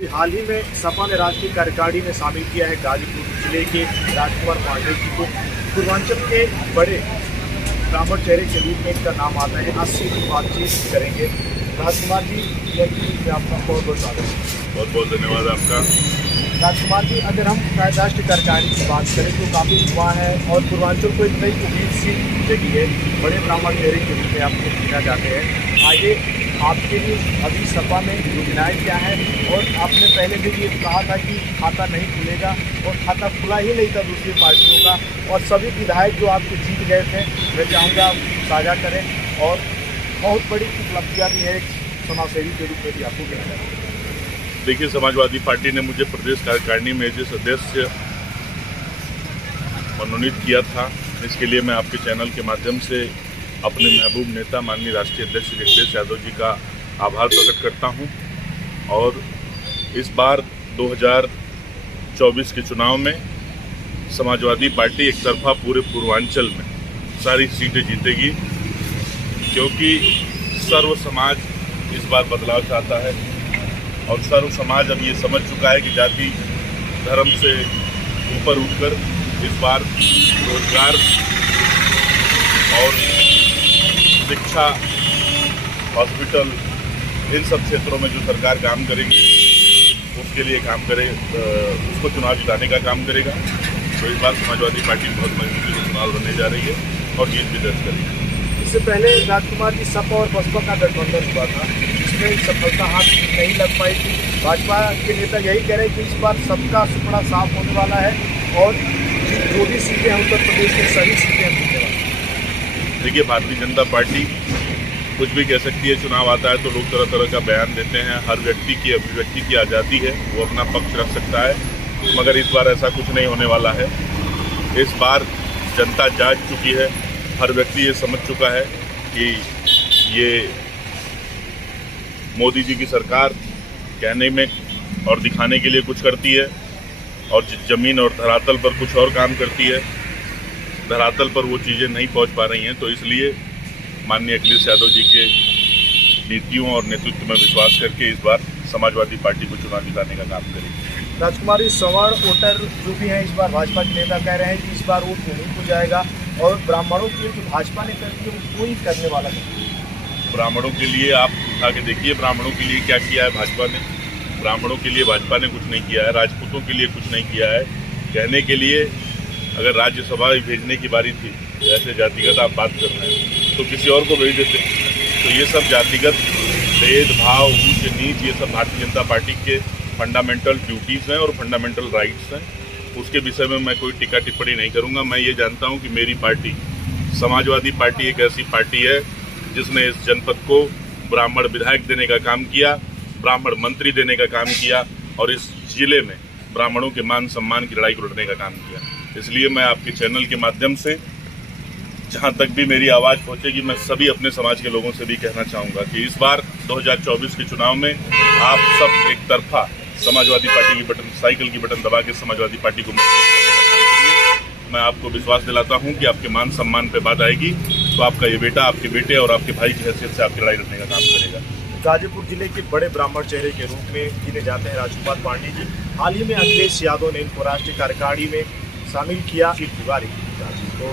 हाल ही में सपा ने राष्ट्रीय कार्यकारिणी में शामिल किया है गाजीपुर जिले के राजकुमार पांडे जी को। पूर्वांचल के बड़े ब्राह्मण चेहरे के रूप में इनका नाम आता है। आज से बातचीत करेंगे। राजकुमार जी, में आपका बहुत बहुत स्वागत है। बहुत बहुत धन्यवाद आपका। राजकुमार जी, अगर हम राष्ट्रीय कार्यकारिणी की बात करें तो काफ़ी युवा है और पूर्वांचल को एक नई उम्मीद सी जगी है। बड़े ब्राह्मण चेहरे के रूप में आपको गिना जाते हैं। आगे आपके लिए अभी सपा में योजनाएं क्या है? और आपने पहले भी ये कहा था कि खाता नहीं खुलेगा और खाता खुला ही नहीं था दूसरी पार्टियों का, और सभी विधायक जो आपके जीत गए थे, मैं चाहूँगा आप साझा करें। और बहुत बड़ी उपलब्धियाँ भी है एक समाजसेवी के रूप में भी आपको गिना जाता है। देखिए, समाजवादी पार्टी ने मुझे प्रदेश कार्यकारिणी में एज सदस्य मनोनीत किया था। इसके लिए मैं आपके चैनल के माध्यम से अपने महबूब नेता माननीय राष्ट्रीय अध्यक्ष श्री अखिलेश यादव जी का आभार प्रकट करता हूं। और इस बार 2024 के चुनाव में समाजवादी पार्टी एक तरफा पूरे पूर्वांचल में सारी सीटें जीतेगी, क्योंकि सर्व समाज इस बार बदलाव चाहता है। और सर्व समाज अब ये समझ चुका है कि जाति धर्म से ऊपर उठकर इस बार रोजगार और शिक्षा, हॉस्पिटल, इन सब क्षेत्रों में जो सरकार काम करेगी उसके लिए काम करे, उसको चुनाव जिताने का काम करेगा। तो इस बार समाजवादी पार्टी बहुत मजबूती से चुनाव लड़ने जा रही है और जीत भी दर्ज करेगी। इससे पहले राजकुमार जी सपा और बसपा का गठबंधन हुआ था, जिसमें सफलता हाथ नहीं लग पाई थी। भाजपा के नेता यही कह रहे हैं कि इस बार सबका सुपड़ा साफ होने वाला है और जो भी सीटें हैं उत्तर प्रदेश में सभी सीटें हम जीतने वाले हैं। देखिए, भारतीय जनता पार्टी कुछ भी कह सकती है। चुनाव आता है तो लोग तरह तरह का बयान देते हैं। हर व्यक्ति की अभिव्यक्ति की आज़ादी है, वो अपना पक्ष रख सकता है, मगर इस बार ऐसा कुछ नहीं होने वाला है। इस बार जनता जाग चुकी है। हर व्यक्ति ये समझ चुका है कि ये मोदी जी की सरकार कहने में और दिखाने के लिए कुछ करती है और ज़मीन और धरातल पर कुछ और काम करती है। धरातल पर वो चीज़ें नहीं पहुंच पा रही हैं, तो इसलिए माननीय अखिलेश यादव जी के नीतियों और नेतृत्व में विश्वास करके इस बार समाजवादी पार्टी को चुनाव जिताने का काम करेगी। राजकुमार, सवर्ण वोटर जो भी हैं इस बार भाजपा के नेता कह रहे हैं कि इस बार वोट उन्हीं को जाएगा और ब्राह्मणों के लिए जो भाजपा ने कर दिया वो कोई करने वाला नहीं। ब्राह्मणों के लिए आप उठा के देखिए, ब्राह्मणों के लिए क्या किया है भाजपा ने। ब्राह्मणों के लिए भाजपा ने कुछ नहीं किया है, राजपूतों के लिए कुछ नहीं किया है। कहने के लिए अगर राज्यसभा भेजने की बारी थी, ऐसे जातिगत आप बात कर रहे हैं, तो किसी और को भेज देते। तो ये सब जातिगत भेदभाव, ऊंच नीच, ये सब भारतीय जनता पार्टी के फंडामेंटल ड्यूटीज़ हैं और फंडामेंटल राइट्स हैं। उसके विषय में मैं कोई टिक्का टिप्पणी नहीं करूंगा। मैं ये जानता हूं कि मेरी पार्टी समाजवादी पार्टी एक ऐसी पार्टी है जिसने इस जनपद को ब्राह्मण विधायक देने का काम किया, ब्राह्मण मंत्री देने का काम किया और इस जिले में ब्राह्मणों के मान सम्मान की लड़ाई को लड़ने का काम किया। इसलिए मैं आपके चैनल के माध्यम से जहां तक भी मेरी आवाज़ पहुंचेगी, मैं सभी अपने समाज के लोगों से भी कहना चाहूँगा कि इस बार 2024 के चुनाव में आप सब एक तरफा समाजवादी पार्टी की बटन, साइकिल की बटन दबा के समाजवादी पार्टी को मजबूत करने का काम करिए। मैं आपको विश्वास दिलाता हूं कि आपके मान सम्मान पे बात आएगी तो आपका ये बेटा आपके बेटे और आपके भाई की हैसियत से आपकी लड़ाई लड़ने का काम करेगा। गाजीपुर जिले के बड़े ब्राह्मण चेहरे के रूप में गिने जाते हैं राजकुमार पांडे जी। हाल ही में अखिलेश यादव ने इनको राष्ट्रीय कार्यकारिणी में शामिल किया। तो